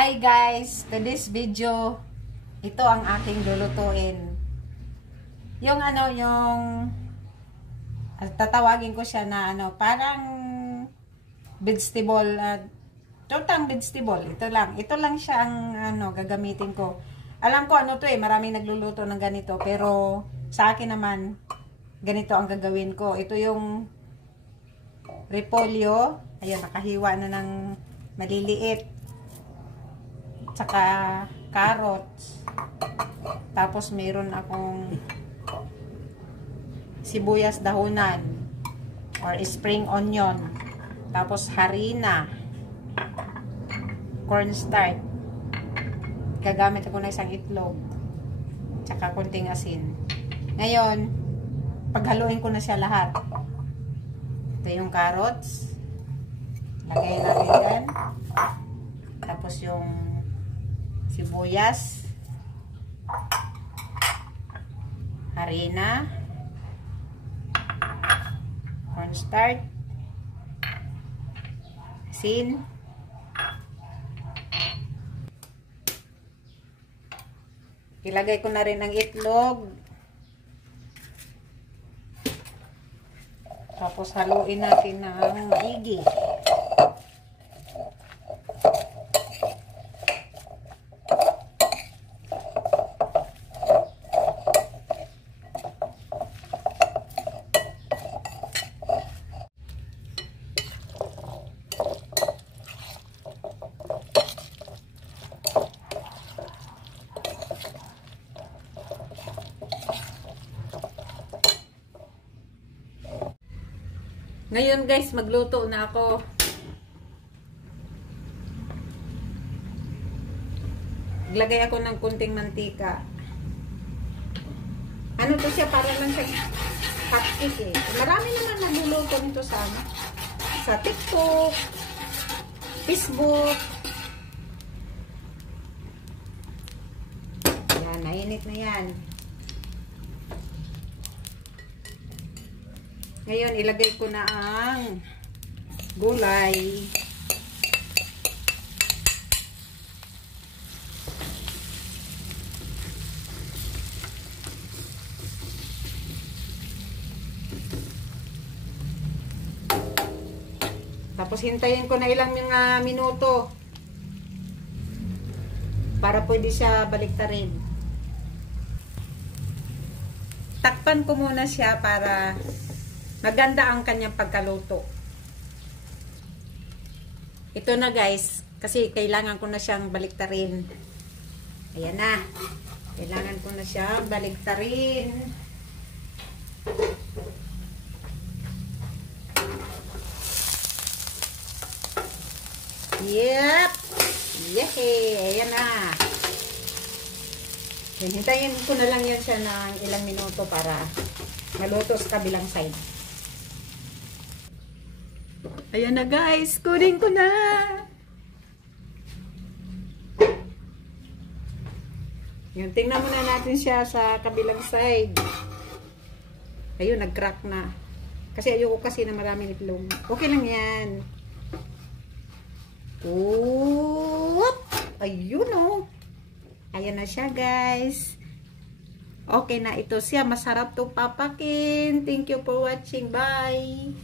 Hi guys, to this video, ito ang aking lulutuin. Yung tatawagin ko siya na parang vegetable, totang vegetable. Ito lang siya ang gagamitin ko. Alam ko maraming nagluluto ng ganito, pero sa akin naman ganito ang gagawin ko. Ito yung repolyo, ayan, nakahiwa na ng maliliit. Tsaka carrots. Tapos meron akong sibuyas dahunan or spring onion. Tapos harina, cornstarch. Gagamit ako ng isang itlog. Tsaka kunting asin. Ngayon, paghaluin ko na siya lahat. Ito yung carrots. Lagay natin yan. Tapos yung sibuyas, harina, cornstarch, asin, ilagay ko na rin ang itlog, tapos haluin natin ng maigi. Ngayon guys, magluto na ako. Maglagay ako ng kunting mantika. Ano to siya? Para lang siya hotcake eh. Marami naman nagluluto nito sa TikTok, Facebook. Yan, nainit na yan. Ngayon, ilagay ko na ang gulay. Tapos, hintayin ko na ilang mga minuto para pwede siya baliktarin. Takpan ko muna siya para maganda ang kanyang pagkaluto. Ito na guys, kasi kailangan ko na siyang baliktarin. Ayan na. Kailangan ko na siyang baliktarin. Yep! Yehey! Ayan na. Hintayin ko na lang yan siya ng ilang minuto para maluto sa kabilang side. Ayan na guys, kunin ko na. Yung tingnan muna natin siya sa kabilang side. Ayun, nag-crack na. Kasi ayoko kasi na maraming itlog. Okay lang yan. Oop! Ayun oh. Ayan na siya guys. Okay na ito siya. Masarap to papakin. Thank you for watching. Bye!